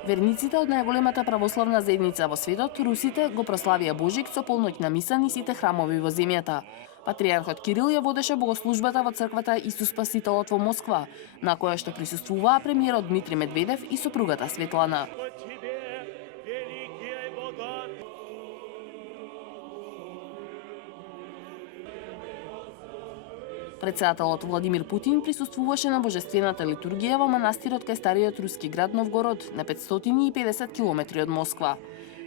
Верниците од најголемата православна заедница во светот, русите, го прославија Божик со полноќ на миса низ сите храмови во земјата. Патриархот Кирил ја водеше богослужбата во црквата Исус Спасителот во Москва, на која што присуствуваа премиерот Дмитрий Медведев и сопругата Светлана. Председателот Владимир Путин присуствуваше на божествената литургија во манастирот кај стариот руски град Новгород, на 550 километри од Москва.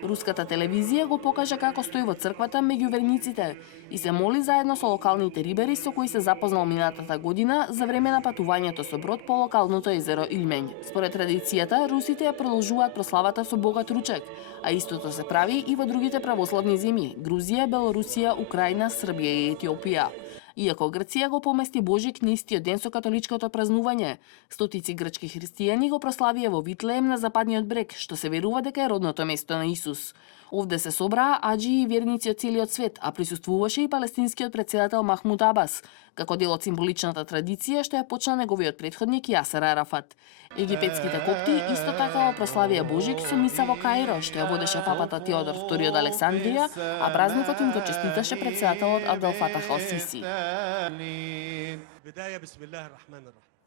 Руската телевизија го покажа како стои во црквата меѓу верниците и се моли заедно со локалните рибари со кои се запознал минатата година за време на патувањето со брод по локалното езеро Илмень. Според традицијата, русите ја продолжуваат прославата со богат ручек, а истото се прави и во другите православни земји – Грузија, Белорусија, Украина, Србија и Етиопија. Иако Грција го помести Божик на истиот ден со католичкото празнување, стотици грчки христијани го прославија во Витлеем на западниот брег, што се верува дека е родното место на Исус. Овде се собраа аџии и верници од целиот свет, а присуствуваше и палестинскиот председател Махмуд Абас, како дел од символичната традиција што ја почна неговиот претходник Јасер Арафат. Египетските копти исто така го прославија Божик со миса во Каиро, што ја водеше папата Теодор II од Александрија, а празникот им го честиташе председателот Абдел Фатах ал-Сиси.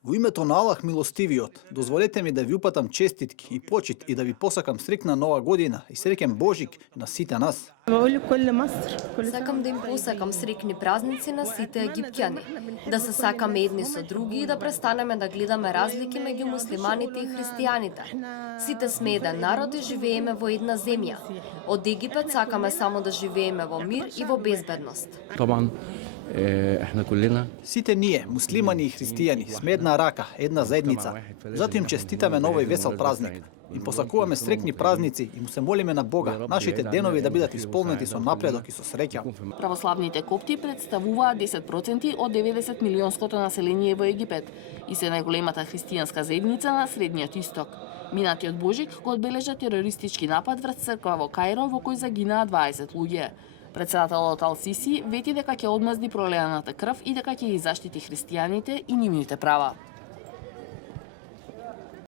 Во името на Аллах милостивиот, дозволете ми да ви упатам честитки и почит и да ви посакам срекна нова година и среќен Божик на сите нас. Сакам да им посакам срекни празници на сите египтјани, да се сакаме едни со други и да престанеме да гледаме разлики меѓу муслиманите и христијаните. Сите сме еден народ и живееме во една земја. Од Египет сакаме само да живееме во мир и во безбедност. Сите ние, муслимани и христијани, сме една рака, една заедница. Затоа им честитаме ново и весел празник. Им посакуваме срекни празници и му се молиме на Бога, нашите денови да бидат исполнети со напредок и со среќа. Православните копти представуваат 10% од 90 милионското население во Египет и се најголемата христијанска заедница на Средниот Исток. Минатиот Божик го одбележа терористички напад врз црква во Каиро во кој загинаа 20 луѓе. Председателот Ал-Сиси вети дека ќе одмазди пролеаната крв и дека ќе ги заштити христијаните и нивните права.